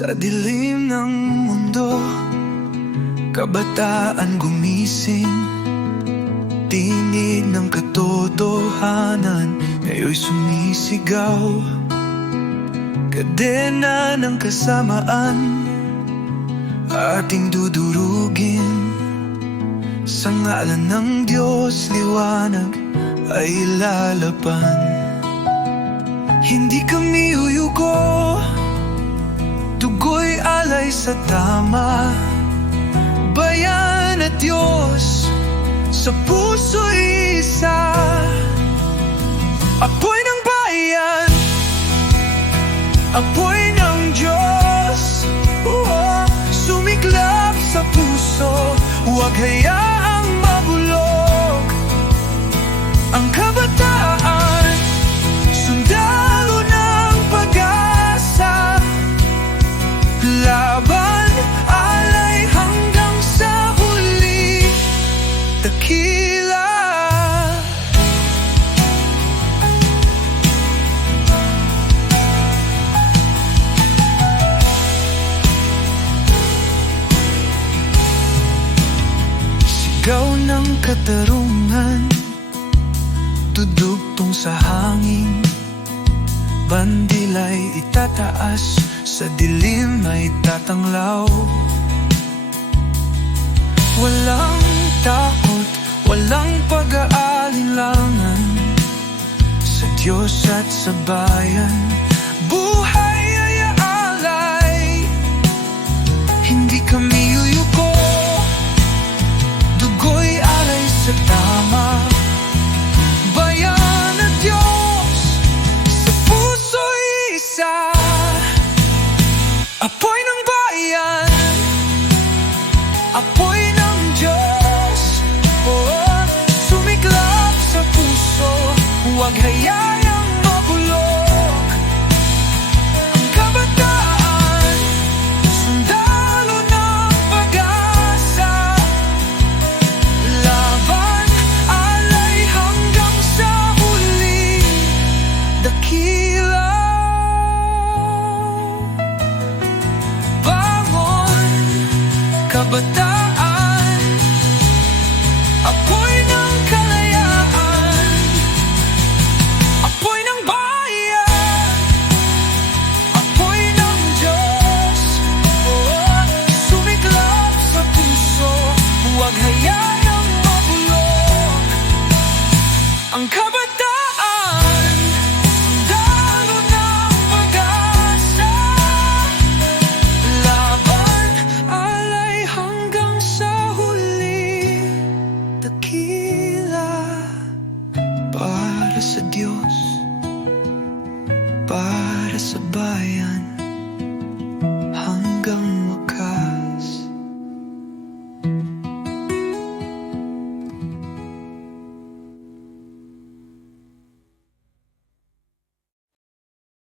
Sa dilim ng mundo, kabataan gumising. Tinig ng katotohanan, ngayon'y sumisigaw. Kadena ng kasamaan, ating dudurugin. Sa ngalan ng Diyos, liwanag ay lalapan. Hindi kami uyuko, dugo'y alay sa tama. Bayan at Diyos, sa puso'y isa. Apoy ng bayan, apoy ng Diyos, sumiklab sa puso. Huwag hayaang mabulok ang kabataan, sundalo ng pag-asa. Laban, alay hanggang sa huli, dakila. Sigaw ng katarungan, tudugtong sa hangin. Bandila'y itataas, sa dilim ay tatanglaw. Walang takot, walang pag-aalinlangan, sa Diyos at sa bayan, buhay ay aalay. Hindi kami yuyuko, dugo'y alay sa tama. Bayan at Diyos, sa puso'y isa. Apoy ng bayan, apoy ng Diyos, sumiklab sa puso. Huwag hayayang mabulok ang kabataan, sundalo ng pag-asa. Laban, alay hanggang sa huli, dakila. Bangon, kabataan, apoy ng kalayaan, apoy ng bayan, apoy ng Diyos, sumiklab sa puso. Huwag hayayang mabulok ang kabataan, sundalo ng pag-asa. Laban, alay hanggang sa huli, dakila. Para sa Diyos, para sa bayan,